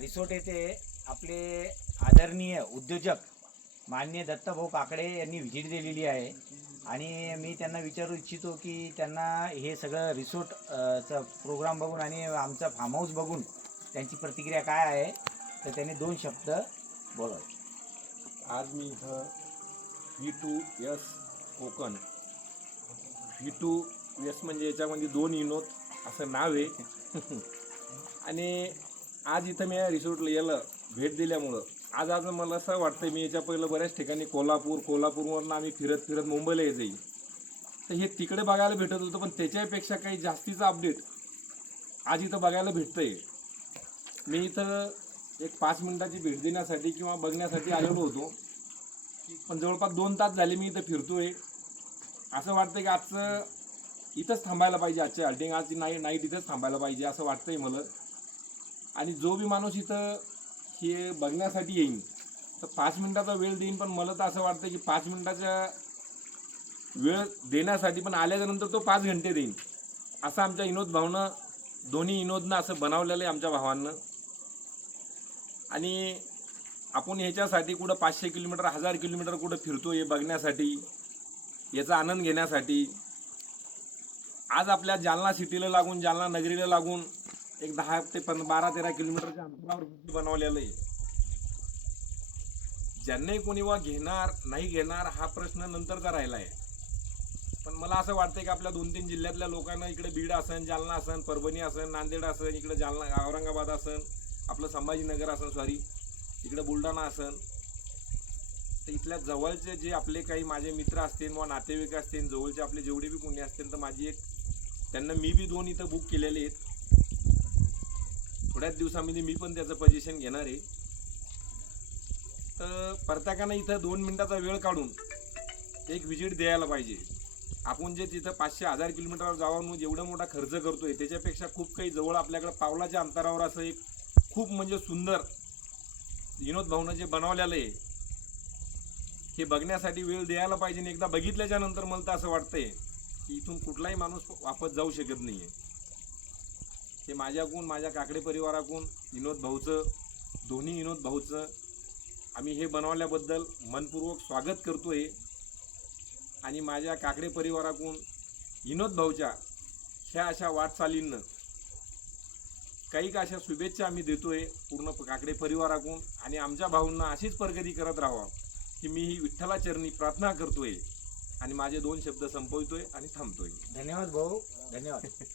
Resort येथे आपले आदरणीय उद्योजक माननीय दत्तभाऊ काकडे यांनी व्हिजिट दिलेली आहे आणि मी त्यांना विचारू इच्छितो की त्यांना हे सगळं रिसोर्टचा प्रोग्राम बघून आणि आमचा फार्म हाऊस बघून त्यांची प्रतिक्रिया काय आहे, तर त्यांनी 2 शब्द बोलावे. आज मी इथं V2S कोकण, V2S म्हणजे याच्यामध्ये 2 विनोद असं नाव आहे. आणि आज इथं मी या रिसोर्टला याला भेट दिल्यामुळं आज मला असं वाटतं, मी याच्या पहिलं बऱ्याच ठिकाणी कोल्हापूरवरनं आम्ही फिरत मुंबईला यायचं, तर हे तिकडे बघायला भेटत होतं, पण त्याच्यापेक्षा काही जास्तीचं अपडेट आज इथं बघायला भेटतंय. मी इथं एक 5 मिनिटाची भेट देण्यासाठी किंवा बघण्यासाठी आलेलो होतो, पण जवळपास 2 तास झाले मी इथं फिरतोय. असं वाटतं की आजचं इथंच थांबायला पाहिजे, आजची हल्टिंग आज नाईट इथंच थांबायला पाहिजे असं वाटतंय मला. आणि जो बी माणूस इथं हे बघण्यासाठी येईन तर 5 मिनिटाचा वेळ देईन, पण मला तर असं वाटतं की 5 मिनिटाचा वेळ देण्यासाठी पण आल्याच्यानंतर तो 5 घंटे देईन, असं आमच्या विनोद भावनं, दोन्ही विनोदनं असं बनवलेलं आहे आमच्या भावांनं. आणि आपण ह्याच्यासाठी कुठं 500 किलोमीटर 1000 किलोमीटर कुठं फिरतो हे बघण्यासाठी, याचा आनंद घेण्यासाठी. आज आपल्या जालना सिटीला लागून, जालना नगरीला लागून एक 10 ते 12-13 किलोमीटरच्या अंतरावर बनवलेलं आहे. ज्यांनाही कोणी वा घेणार नाही घेणार हा प्रश्न नंतरचा राहिला आहे, पण मला असं वाटतं की आपल्या 2-3 जिल्ह्यातल्या लोकांना, इकडे बीड असन, जालना असन, परभणी असन, नांदेड असन, इकडे जालना औरंगाबाद असन, आपलं संभाजीनगर असन, इकडे बुलढाणा असन, तर इथल्या जवळचे जे आपले काही माझे मित्र असतील किंवा नातेवाईक असतील, जवळचे आपले जेवढे बी कोणी असतील, तर माझी त्यांना मी बी 2 इथं बुक केलेले आहेत. थोड्याच दिवसामध्ये मी पण त्याचं पोझिशन घेणार आहे. तर प्रत्येकानं इथं 2 मिनिटाचा वेळ काढून एक व्हिजिट द्यायला पाहिजे. आपण जे तिथं 500-1000 किलोमीटरवर जाऊन जेवढा मोठा खर्च करतोय, त्याच्यापेक्षा खूप काही जवळ आपल्याकडे पावलाच्या अंतरावर असं एक खूप म्हणजे सुंदर विनोद भाऊनं जे बनवलेलं आहे, हे बघण्यासाठी वेळ द्यायला पाहिजे. आणि एकदा बघितल्याच्या नंतर मला तर असं वाटतंय की इथून कुठलाही माणूस वापस जाऊ शकत नाही आहे. हे माझ्याकडून, माझ्या काकडे परिवाराकडून, विनोद भाऊचं, दोन्ही विनोद भाऊचं आम्ही हे बनवल्याबद्दल मनपूर्वक स्वागत करतोय. आणि माझ्या काकडे परिवाराकडून विनोद भाऊच्या ह्या अशा वाटचालींना काही का अशा शुभेच्छा आम्ही देतोय पूर्ण काकडे परिवाराकडून. आणि आमच्या भाऊंना अशीच प्रगती करत राहावा की मी ही विठ्ठलाचरणी प्रार्थना करतोय. आणि माझे 2 शब्द संपवतोय आणि थांबतोय. धन्यवाद भाऊ, धन्यवाद.